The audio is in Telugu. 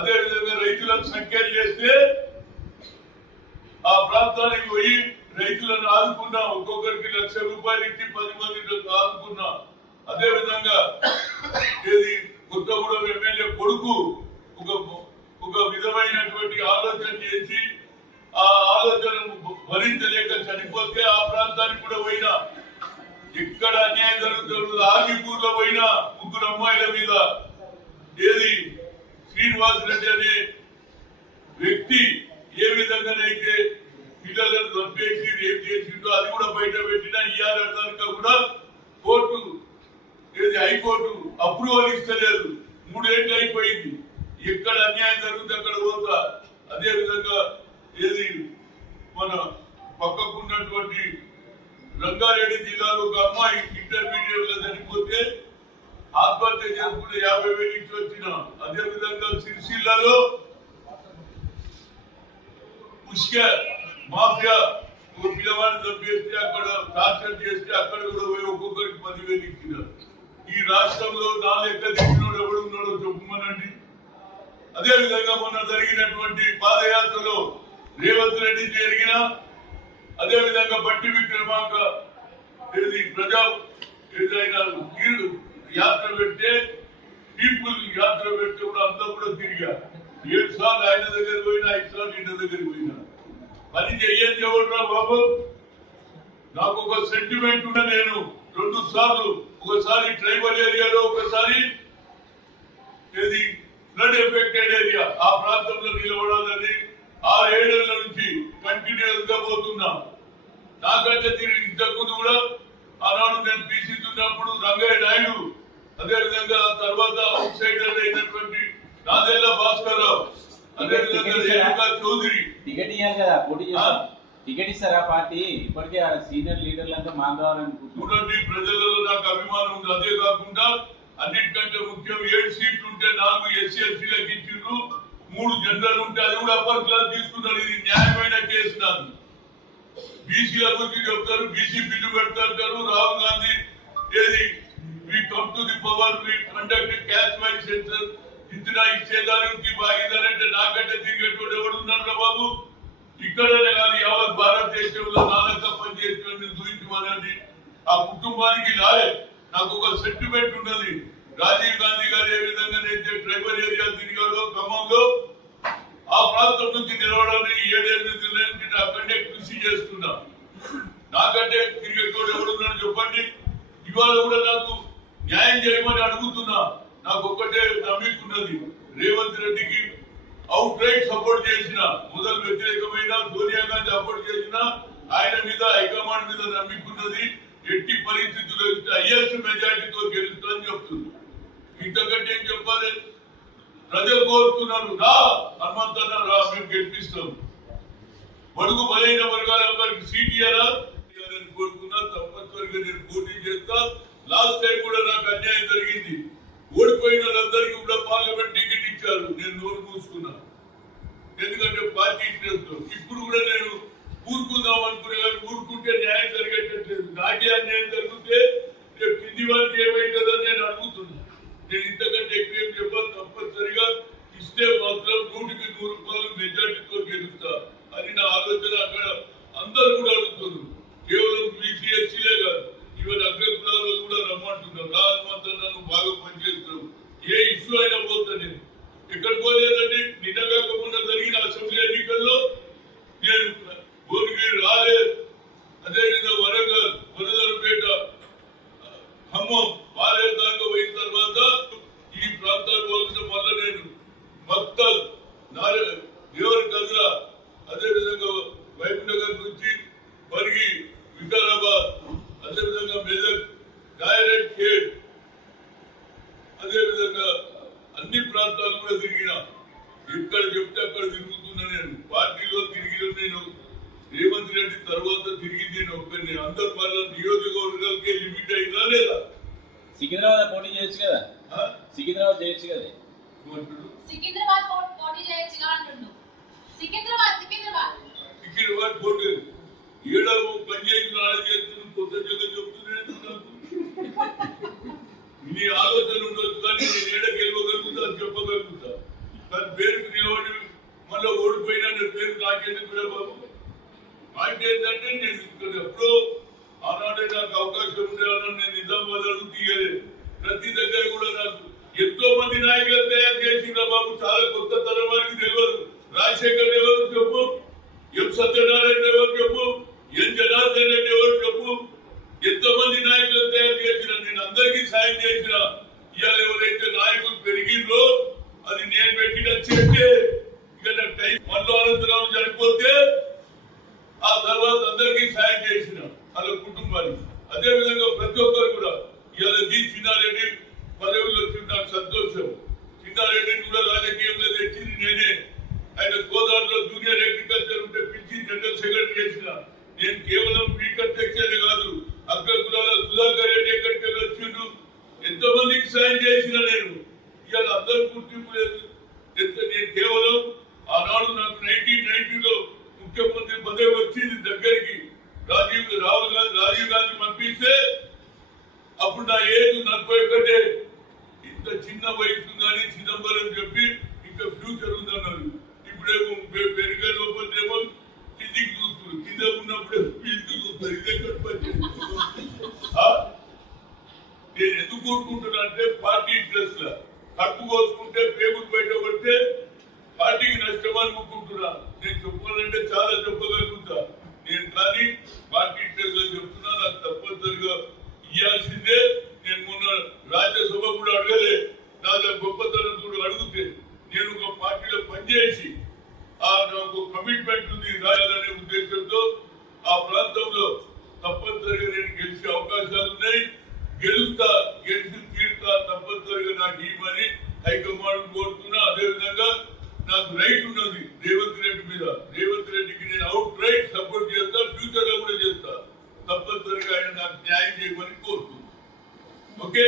అదే విధంగా రైతులకు సంఖ్యలు చేస్తే ఆ ప్రాంతానికి పోయి రైతులను ఆదుకున్నా, ఒక్కొక్కరికి ₹1,00,000 ఇచ్చి 10 మంది ఆదుకున్నా. అదే విధంగా ఏది కొత్తగూడెం ఎమ్మెల్యే కొడుకు ఒక విధమైనటువంటి ఆలోచన చేసి ఆ ఆలోచన భరించలేక చనిపోతే ఆ ప్రాంతానికి కూడా పోయినా. ఇక్కడ అన్యాయం జరుగుతుంది. ఆగిపూర్ లో పోయినా 3 అమ్మాయిల మీద ఏది శ్రీనివాస్ రెడ్డి అనే వ్యక్తి ఏ విధంగానైతే పిల్లలను చంపేసి రేపు చేసిండో అది కూడా బయట పెట్టిన ఇయ్యాలనుక కూడా కోర్టు ఏది హైకోర్టు అప్రూవల్ ఇస్తలేదు. 3 ఏళ్ళు అయిపోయింది. ఎక్కడ అన్యాయం జరుగుతుంది అక్కడ పోతా. అదే విధంగా ఏది మన పక్కకున్నటువంటి రంగారెడ్డి జిల్లాలో ఒక అమ్మాయి ఇంటర్మీడియట్ లో చనిపోతే ఆత్మహత్య చేసుకుంటే 50,000 ఇచ్చి వచ్చిన. అదే విధంగా సిరిసిల్లలో పుష్క మాఫియా పిల్లవాడిని చంపేస్తే అక్కడ టార్చర్ చేస్తే అక్కడ కూడా పోయి ఒక్కొక్కరికి 10,000 ఇచ్చినారు. ఈ రాష్ట్రంలో నా లెక్క దిగినోడు ఎవడున్నాడో చెప్పమనండి. అదే విధంగా మొన్న జరిగినటువంటి పాదయాత్రలో రేవంత్ రెడ్డి జరిగిన అదే విధంగా బట్టి విక్రమార్క ప్రజా ఏదైనా యాత్ర పెడితే పీపుల్ యాత్ర పెడితే కూడా అంతా కూడా తిరిగా 7 సార్లు ఆయన దగ్గర పోయినా 5 సార్లు ఇంటి దగ్గరికి పోయినా. పని చెయ్యని ఎవరురా బాబు. నాకు ఒక సెంటిమెంట్ ఉన్న నేను 2 సార్లు ఒకసారి ట్రైబల్ ఏరియాలో ఒకసారి ఏది ఫ్లడ్ ఎఫెక్టెడ్ ఏరియా ఆ ప్రాంతంలో నిలబడాలని 6 ఏళ్ల నుంచి కంటిన్యూస్ గా పోతున్నా. నాకంటే ఇంతకుముందు కూడా ఆనాడు నేను పీసీతున్నప్పుడు రంగయ్య నాయుడు అదే విధంగా తర్వాత అవుట్ సైడర్ అయినటువంటి నాదెల్ల భాస్కర్ రావు అదే విధంగా రేణుకా చౌదరి టికెట్ ఇయ్యాలి కదా, పోటీ చేస్తారు. టికెట్ ఇస్తారా పార్టీ? ఇప్పటికే సీనియర్ లీడర్లు అంతా మాకు కావాలనుకుంటున్నారు. చూడండి, ప్రజలలో నాకు అభిమానం ఉంది. అదే కాకుండా అన్నిటికంటే ముఖ్యం 7 సీట్లు ఉంటే 4 ఎస్సీ ఎస్టీలకు ఇచ్చిండ్రు, 3 జనరల్ ఉంటే అది కూడా అప్పర్ క్లాస్ తీసుకున్నారు. ఇది న్యాయమైన కేసు నాకు. బీసీల గురించి చెప్తారు, బీసీ బిల్లు పెడతారు. రాహుల్ గాంధీ ఏది we come to the power, we conduct a cash wise censor, ఇచ్చినా ఇచ్చేదానికి బాగిదానంటే నాకంటే తిరిగేటోడు ఎవడు ఉన్నాడు బాబు. ఇక్కడనే కాదు యావత్ భారతదేశంలో నాలుక పనిచేసేవాడిని చూపించమనండి. ఆ కుటుంబానికి లాయే నాకు ఒక సెంటిమెంట్ ఉన్నది. రాజీవ్ గాంధీ గారు ఏ విధంగా అయితే ట్రైబల్ ఏరియా తిరిగాడో ఖమ్మంలో ఆ ప్రాంతం నుంచి నిలవడానికి 7-8 నుంచి అక్కడే కృషి చేస్తున్నా. నాకంటే తిరిగేటోడు ఎవడున్నాడు చెప్పండి. ఇవాళ కూడా నాకు న్యాయం చేయమని అడుగుతున్నా. నాకు ఒక్కటే నమ్మికున్నది, రేవంత్ రెడ్డికి అవుట్ రైట్ సపోర్ట్ చేసిన, మొదలు వ్యతిరేకమైన సోనియా గాంధీ సపోర్ట్ చేసిన ఆయన మీద హైకమాండ్ మీద నమ్మికున్నది. ఎట్టి పరిస్థితుల్లో హైయెస్ట్ మెజార్టీతో గెలుస్తుందని చెప్తుంది. ఇంతకంటే ఏం చెప్పాలి? ప్రజలు కోరుతున్నారు, రా హనుమంతన్న రా, మేము గెలిపిస్తాం. బడుగు బలైన వర్గాలందరికి సీట్ ఇయ్యారా కోరుకున్నా. తప్పనిసరిగా నేను పోటీ చేస్తా. లాస్ట్ టైం కూడా నాకు అన్యాయం జరిగింది. ఓడిపోయిన వాళ్ళందరికీ కూడా పార్లమెంట్ టికెట్ ఇచ్చారు. నేను నోరు మూసుకున్నా, ఎందుకంటే పార్టీ ఇంట్రెస్ట్. ఇప్పుడు కూడా నేను ఊరుకుందాం అనుకునే కానీ ఊరుకుంటే న్యాయం జరిగేటట్లేదు. నాకే అన్యాయం జరిగితే రేపు కింది వారికి ఏమైతుందని నేను అడుగుతున్నా. నేను ఇంతకంటే ఎక్కువ ఏం చెప్పాలి. తప్పనిసరిగా ఇస్తే మాత్రం 100కి 100 రూపాయలు మెజార్టీతో గెలుస్తా అని నా ఆలోచన. అక్కడ అందరూ కూడా అడుగుతున్నారు. కేవలం బీసీఎస్సీలే కాదు, ఈవెన్ అగ్రకులాలు కూడా రమ్మంటున్నారు. రాజమంతా నన్ను బాగా పనిచేస్తారు. ఏ ఇష్యూ అయినా పోతా. నేను ఎక్కడికి పోలేదండి. నిన్న కాకుండా జరిగిన అసెంబ్లీ ఎన్నికల్లో నేను భువనగిరి రాలేదు. అదేవిధంగా వరంగల్, వరదలపేట, ఖమ్మం పాలేరు దాకా పోయిన తర్వాత ఈ ప్రాంతాలు పోలిన వల్ల నేను మక్తల్, దేవరి కద్ర, అదేవిధంగా వైపునగర్ నుంచి పరిగి, వికారాబాద్, అదేవిధంగా మెదక్, డైరెక్ట్ ఖేడ్, అదేవిధంగా అన్ని ప్రాంతాలు కూడా తిరిగిన. ఎక్కడ చెప్తే అక్కడ తిరుగుతున్నా. నేను పార్టీలో తిరిగిన నేను రేవంత్ రెడ్డి తర్వాత తిరిగింది నేను ఒక్కరిని. అందరు మళ్ళీ నియోజకవర్గాలకే లిమిట్ అయినా లేదా? సికింద్రాబాద్ పోటీ చేయొచ్చు కదా. సికింద్రాబాద్ చేయొచ్చు కదా. సికింద్రాబాద్ పోటీ చేయొచ్చు అంటున్నాడు. సికింద్రాబాద్ పోటీ 7 పని చేసిన ఆడ చేస్తున్న కొత్త జగ చెప్తున్నాను. నాకు నీ ఆలోచన ఉండొచ్చు కానీ నేను ఏడకి వెళ్ళగలుగుతా, చెప్పగలుగుతా. తన పేరుకు నిలబడి మళ్ళీ ఓడిపోయిన పేరు నాకెందుకు కూడా బాబు. అంటే ఏంటంటే నేను ఇక్కడ ఎప్పుడో ఆనాడే నాకు అవకాశం ఉండేవాళ్ళని నేను నిజామాబాద్ అడుగు తీయలేదు. ప్రతి దగ్గర కూడా నాకు ఎంతో మంది నాయకులు తయారు చేసిన బాబు. చాలా కొత్త తరం వారికి తెలియదు. రాజశేఖర్ ఎవరు చెప్పు, ఎం సత్యనారాయణ ఎవరు చెప్పు, ఎన్ జనార్దన్ రెడ్డి ఎవరు చెప్పు. ఎంతమంది నాయకులు తయారు చేసిన, నేను అందరికీ సాయం చేసిన. ఇవాళ ఎవరైతే నాయకులు పెరిగిందో అది నేను పెట్టిన చెట్టే. ఇక నాకు టైం మల్లానంతరావు చనిపోతే ఆ తర్వాత అందరికీ సాయం చేసిన వాళ్ళ కుటుంబానికి. అదే విధంగా ప్రతి ఒక్కరు కూడా ఇవాళ చిన్నారెడ్డి పదవిలో వచ్చి నాకు సంతోషం. చిన్నారెడ్డిని కూడా రాజకీయంలో తెచ్చింది నేనే. ఆయన గోదావరిలో జూనియర్ అగ్రికల్చర్ ఉంటే పిలిచి జనరల్ సెక్రటరీ చేసిన. నేను కేవలం వీకర్ సెక్షన్ కాదు, అక్కడ కులాల సుధాకర్ రెడ్డి ఎక్కడికి వెళ్ళి వచ్చిండు. ఎంతమందికి సాయం చేసిన నేను. ఇవాళ అందరు గుర్తింపు లేదు. నేను కేవలం ఆనాడు నాకు 1990లో ముఖ్యమంత్రి పదవి వచ్చింది దగ్గరికి. రాజీవ్ గాంధీ పంపిస్తే అప్పుడు నా ఏజ్ 41. ఇంత చిన్న వయసు కానీ చిదంబరం చెప్పి ఇంకా ఫ్యూచర్ ఉందన్నారు. ఇప్పుడేమో పెరిగే లోపలేమో కిందికి చూస్తున్నారు, కింద ఉన్నప్పుడే పీల్చి చూస్తారు. ఇదే నేను ఎందుకు కోరుకుంటున్నా అంటే పార్టీ ఇంట్రెస్ట్ లా కట్టు కోసుకుంటే పేగులు బయట పడితే పార్టీకి నష్టమని ముక్కుంటున్నా. నేను చెప్పాలంటే చాలా చెప్పగలుగుతా నేను, కానీ పార్టీ ఇంట్రెస్ట్ లో చెప్తున్నా. నాకు తప్పనిసరిగా ఇవ్వాల్సిందే. నేను మొన్న రాజ్యసభ కూడా అడగలే. నా గొప్పతనం కూడా అడిగితే నేను ఒక పార్టీలో పనిచేసి నాకు కమిట్మెంట్ ఉంది రాయాలనే ఉద్దేశంతో ఆ ప్రాంతంలో తప్పనిసరిగా నేను గెలిచే అవకాశాలు ఉన్నాయి. గెలిచి తీరుతా. తప్పనిసరిగా నాకు ఇవ్వమని హైకమాండ్ కోరుతున్నా. అదేవిధంగా నాకు రైట్ ఉన్నది రేవంత్ రెడ్డి మీద. రేవంత్ రెడ్డికి నేను అవుట్ రైట్ సపోర్ట్ చేస్తా, ఫ్యూచర్ లో కూడా చేస్తా. తప్పనిసరిగా ఆయన నాకు న్యాయం చేయమని కోరుతున్నాను. ఓకే.